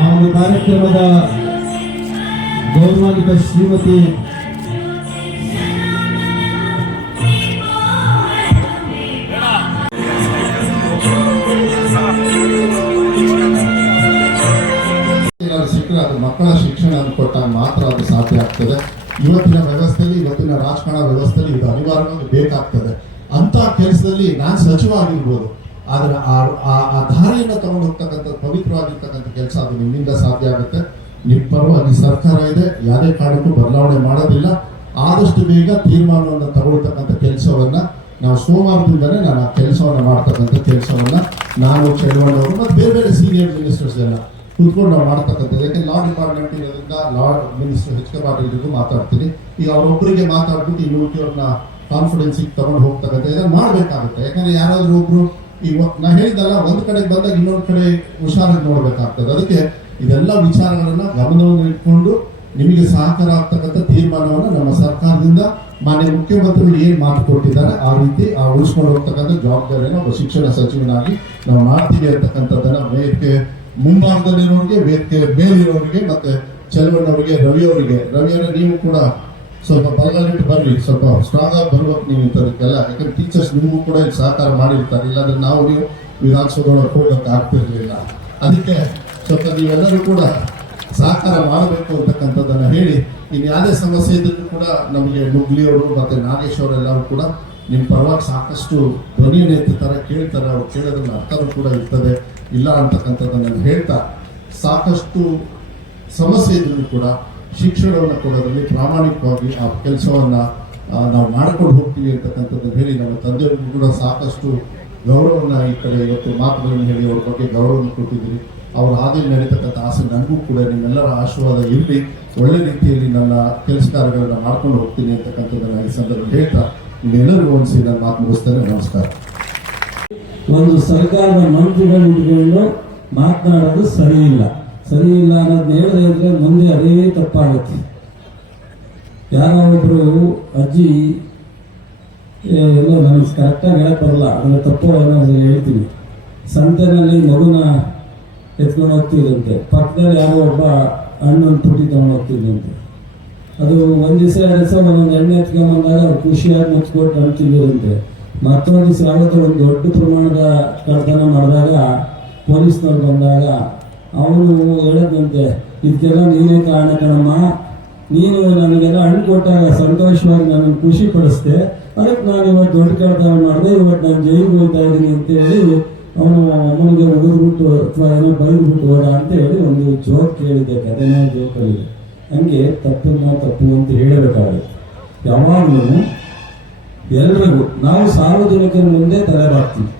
ಆ ಒಂದು ಕಾರ್ಯಕ್ರಮದ ಗೌರವಾನ್ವಿತ ಶ್ರೀಮತಿ ಸಿಕ್ಕರೆ ಅದು ಮಕ್ಕಳ ಶಿಕ್ಷಣ ಕೊಟ್ಟಾಗ ಮಾತ್ರ ಅದು ಸಾಧ್ಯ ಆಗ್ತದೆ. ಇವತ್ತಿನ ವ್ಯವಸ್ಥೆಯಲ್ಲಿ, ಇವತ್ತಿನ ರಾಜಕಾರಣ ವ್ಯವಸ್ಥೆಯಲ್ಲಿ ಇದು ಅನಿವಾರ್ಯವಾಗಿ ಬೇಕಾಗ್ತದೆ. ಅಂತ ಕೆಲಸದಲ್ಲಿ ನಾನು ಸಚಿವ ಆಗಿರ್ಬೋದು, ಆದ್ರೆ ಆ ದಾರಿಯನ್ನು ತಗೊಂಡು ಹೋಗ್ತಕ್ಕಂಥ ಪವಿತ್ರವಾಗಿರ್ತಕ್ಕಂಥ ಕೆಲಸ ಅದು ನಿಮ್ಮಿಂದ ಸಾಧ್ಯ ಆಗುತ್ತೆ. ನಿಮ್ಮ ಪರವಾಗಿ ಸರ್ಕಾರ ಇದೆ, ಯಾವುದೇ ಕಾರಣಕ್ಕೂ ಬದಲಾವಣೆ ಮಾಡೋದಿಲ್ಲ. ಆದಷ್ಟು ಬೇಗ ತೀರ್ಮಾನವನ್ನು ತಗೊಳ್ತಕ್ಕಂಥ ಕೆಲಸವನ್ನ ನಾವು ಸೋಮವಾರದಿಂದಲೇ ನಾನು ಆ ಕೆಲಸವನ್ನ ಮಾಡ್ತಕ್ಕಂಥ ಕೆಲಸವನ್ನ ನಾನು ಚಳವಳ್ಳವರು ಮತ್ತು ಬೇರೆ ಬೇರೆ ಸೀನಿಯರ್ ಮಿನಿಸ್ಟರ್ಸ್ ಎಲ್ಲ ಕೂತ್ಕೊಂಡು ನಾವು ಮಾಡ್ತಕ್ಕಂಥದ್ದು. ಯಾಕೆಂದ್ರೆ ಲಾ ಡಿಪಾರ್ಟ್ಮೆಂಟ್ ಇರೋದ್ರಿಂದ ಲಾ ಮಿನಿಸ್ಟರ್ ಎಚ್ ಕೆ ಪಾಟೀಲ್ರಿಗೂ ಮಾತಾಡ್ತೀನಿ. ಈಗ ಅವರೊಬ್ಬರಿಗೆ ಮಾತಾಡ್ಬಿಟ್ಟು ಈ ಉಳಿಕೆಯವ್ರನ್ನ ಕಾನ್ಫಿಡೆನ್ಸಿಗೆ ತಗೊಂಡು ಹೋಗ್ತಕ್ಕಂಥ ಇದನ್ನು ಮಾಡಬೇಕಾಗುತ್ತೆ. ಯಾಕಂದ್ರೆ ಯಾರಾದ್ರೂ ಒಬ್ರು ಈಗ ನಾ ಹೇಳಿದಲ್ಲ, ಒಂದ್ ಕಡೆಗೆ ಬಂದಾಗ ಇನ್ನೊಂದು ಕಡೆ ಹುಷಾರಾಗಿ ನೋಡ್ಬೇಕಾಗ್ತದೆ. ಅದಕ್ಕೆ ಇದೆಲ್ಲ ವಿಚಾರಗಳನ್ನ ಗಮನವನ್ನು ಇಟ್ಕೊಂಡು ನಿಮಗೆ ಸಹಕಾರ ಆಗ್ತಕ್ಕಂಥ ತೀರ್ಮಾನವನ್ನು ನಮ್ಮ ಸರ್ಕಾರದಿಂದ ಮಾನ್ಯ ಮುಖ್ಯಮಂತ್ರಿಗಳು ಏನ್ ಮಾತು ಕೊಟ್ಟಿದ್ದಾರೆ ಆ ರೀತಿ ಆ ಉಳಿಸ್ಕೊಂಡು ಹೋಗ್ತಕ್ಕಂಥ ಜವಾಬ್ದಾರಿಯನ್ನು ಒಬ್ಬ ಶಿಕ್ಷಣ ಸಚಿವನಾಗಿ ನಾವು ಮಾಡ್ತೀವಿ ಅಂತಕ್ಕಂಥದ್ದನ್ನ ವೇದಿಕೆ ಮುಂಭಾಗದಲ್ಲಿರೋರಿಗೆ, ವೇದಿಕೆ ಮೇಲಿರೋರಿಗೆ, ಮತ್ತೆ ಚಲವಣ್ಣವರಿಗೆ, ರವಿಯವರಿಗೆ ನೀವು ಕೂಡ ಸ್ವಲ್ಪ ಬಲಗಲಿಟ್ಟು ಬರ್ರಿ, ಸ್ವಲ್ಪ ಸ್ಟ್ರಾಂಗ್ ಆಗಿ ಬರ್ಬೇಕು ನೀವು ಇಂಥದಕ್ಕೆಲ್ಲ. ಯಾಕಂದ್ರೆ ಟೀಚರ್ಸ್ ನಿಮಗೂ ಕೂಡ ಇಲ್ಲಿ ಸಹಕಾರ ಮಾಡಿರ್ತಾರೆ. ಇಲ್ಲಾಂದ್ರೆ ನಾವು ನೀವು ವಿಧಾನಸೌಧೊಳಗೆ ಹೋಗಕ್ಕೆ ಆಗ್ತಿರ್ಲಿಲ್ಲ. ಅದಕ್ಕೆ ಸ್ವಲ್ಪ ನೀವೆಲ್ಲರೂ ಕೂಡ ಸಹಕಾರ ಮಾಡಬೇಕು ಅಂತಕ್ಕಂಥದ್ದನ್ನ ಹೇಳಿ, ಇನ್ನು ಯಾವುದೇ ಸಮಸ್ಯೆ ಇದ್ರೂ ಕೂಡ ನಮಗೆ ನುಗ್ಲಿಯವರು ಮತ್ತೆ ನಾಗೇಶ್ ಅವರೆಲ್ಲರೂ ಕೂಡ ನಿಮ್ಮ ಪರವಾಗಿ ಸಾಕಷ್ಟು ಧ್ವನಿಯನ್ನು ಎತ್ತುತ್ತಾರೆ, ಕೇಳ್ತಾರೆ. ಅವ್ರು ಕೇಳೋದ್ರಲ್ಲಿ ಅರ್ಥನೂ ಕೂಡ ಇರ್ತದೆ, ಇಲ್ಲ ಅಂತಕ್ಕಂಥದ್ದನ್ನು ಹೇಳ್ತಾ, ಸಾಕಷ್ಟು ಸಮಸ್ಯೆ ಇದ್ರೂ ಕೂಡ ಶಿಕ್ಷಣವನ್ನು ಕೊಡೋದ್ರಲ್ಲಿ ಪ್ರಾಮಾಣಿಕವಾಗಿ ಆ ಕೆಲಸವನ್ನ ನಾವು ಮಾಡಿಕೊಂಡು ಹೋಗ್ತೀವಿ ಅಂತಕ್ಕಂಥದ್ದನ್ನು ಹೇಳಿ, ನಮ್ಮ ತಂದೆಯವ್ರಿಗೂ ಕೂಡ ಸಾಕಷ್ಟು ಗೌರವವನ್ನು ಈ ಕಡೆ ಇವತ್ತು ಮಾತುಗಳನ್ನು ಹೇಳಿ ಅವ್ರ ಬಗ್ಗೆ ಗೌರವವನ್ನು ಕೊಟ್ಟಿದ್ದೀರಿ. ಅವ್ರ ಹಾದಿಯಲ್ಲಿ ನಡೀತಕ್ಕಂಥ ಆಸೆ ನನಗೂ ಕೂಡ ನಿಮ್ಮೆಲ್ಲರ ಆಶೀರ್ವಾದ ಇರಲಿ, ಒಳ್ಳೆ ರೀತಿಯಲ್ಲಿ ನನ್ನ ಕೆಲಸ ಕಾರ್ಯಗಳನ್ನ ಮಾಡ್ಕೊಂಡು ಹೋಗ್ತೀನಿ ಅಂತಕ್ಕಂಥದ್ದನ್ನ ಈ ಸಂದರ್ಭದಲ್ಲಿ ಹೇಳ್ತಾ ನಿಮ್ಮೆಲ್ಲರಿಗೂ ಒಂದ್ಸಿ ನಾನು ಮಾತು ಮುಗಿಸ್ತೇನೆ. ನಮಸ್ಕಾರ. ಒಂದು ಸರ್ಕಾರದ ಮಂತ್ರಿಗಳು ಇಟ್ಕೊಂಡು ಮಾತನಾಡೋದು ಸರಿ ಇಲ್ಲ ಅನ್ನೋದನ್ನ ಹೇಳಿದ್ರೆ ಮುಂದೆ ಅದೇ ತಪ್ಪಾಗುತ್ತೆ. ಯಾರೋ ಒಬ್ರು ಅಜ್ಜಿ ಎಲ್ಲೋ ನನಗೆ ಕರೆಕ್ಟಾಗಿ ಹೇಳಕ್ ಬರಲ್ಲ, ಅದನ್ನ ತಪ್ಪು ಏನಾದ್ರು ಹೇಳ್ತೀನಿ. ಸಂತೆನಲ್ಲಿ ಮಗುನ ಎತ್ಕೊಂಡು ಹೋಗ್ತಿದ್ದಂತೆ, ಪಕ್ಕದಲ್ಲಿ ಯಾರೋ ಒಬ್ಬ ಹಣ್ಣೊಂದು ಪುಟಿ ತಗೊಂಡು ಹೋಗ್ತಿದ್ದಂತೆ. ಅದು ಒಂದ್ ದಿವಸ 2 ದಿವಸ ಒಂದೊಂದು ಎಣ್ಣೆ ಎತ್ಕೊಂಡ್ಬಂದಾಗ ಅವ್ರು ಖುಷಿಯಾಗಿ ಮುಚ್ಕೊಟ್ಟು ಹಣ್ಣು ತಿಂದಿರಂತೆ. ಮತ್ತೊಂದು ದಿವಸ ಆಗುತ್ತೆ, ಒಂದು ದೊಡ್ಡ ಪ್ರಮಾಣದ ಕಳ್ತನ ಮಾಡಿದಾಗ ಪೊಲೀಸ್ನವ್ರು ಬಂದಾಗ ಅವನು ಹೇಳದಂತೆ, ಇದಕ್ಕೆಲ್ಲ ನೀನೇ ಕಾರಣ ಕಣಮ್ಮ, ನೀನು ನನಗೆಲ್ಲ ಹಣ್ಣು ಕೊಟ್ಟಾಗ ಸಂತೋಷವಾಗಿ ನನ್ನನ್ನು ಖುಷಿ ಪಡಿಸ್ದೆ, ಅದಕ್ಕೆ ನಾನು ಇವತ್ತು ದೊಡ್ಡ ಕಳ್ತನ ಮಾಡಿದೆ, ಇವತ್ತು ನಾನು ಜೈಲಿಗೆ ಹೋಗ್ತಾ ಇದ್ದೀನಿ ಅಂತೇಳಿ ಅವನು ಅಮ್ಮನಿಗೆ ಉಗಿದ್ಬಿಟ್ಟು ಅಥವಾ ಏನೋ ಬೈದ್ಬಿಟ್ಟು ಹೋದ ಅಂತ ಹೇಳಿ ಒಂದು ಜೋಕ್ ಕೇಳಿದೆ, ಕಥೆನೋ ಜೋಕಲ್ಲಿ. ಹಂಗೆ ತಪ್ಪು ಅಂತ ಹೇಳಬೇಕಾಗುತ್ತೆ. ಯಾವಾಗಲೂ ಎಲ್ರಿಗೂ ನಾವು ಸಾರ್ವಜನಿಕರ ಮುಂದೆ ತಲೆ ಬಾಗ್ತೀವಿ.